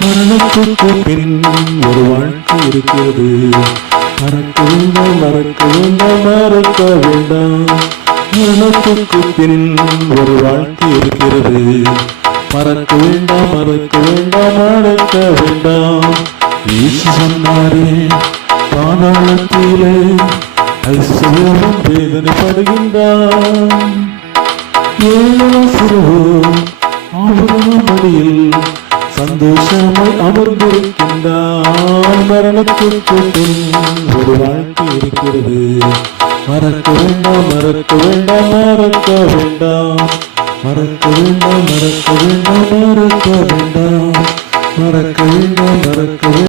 மரணத்துக்கு பின் ஒரு வாழ்க்கை இருக்கிறது. மறக்க வேண்டாம், மறக்க வேண்டாம், மறக்க வேண்டாம். மரணத்துக்கு பின் ஒரு வாழ்க்கை இருக்கிறது. மறக்க வேண்டாம், மறக்க வேண்டாம், மறக்க வேண்டாம். இயேசு சொன்னாரே, பாதாளத்திலே ஐஸ்வர்யம் வேதனைப்படுகின்றான். மடியில் சந்தோஷமாய் அமர்ந்திருக்கின்றான். மரணத்திற்கு பின் ஒரு வாழ்க்கை இருக்கிறது. மறக்க வேண்டாம், மறக்க வேண்டாம், மறக்க வேண்டாம். மறக்க வேண்டாம், மறக்க வேண்டாம், மறக்க வேண்டாம். மறக்க வேண்டாம், மறக்க வேண்டாம்.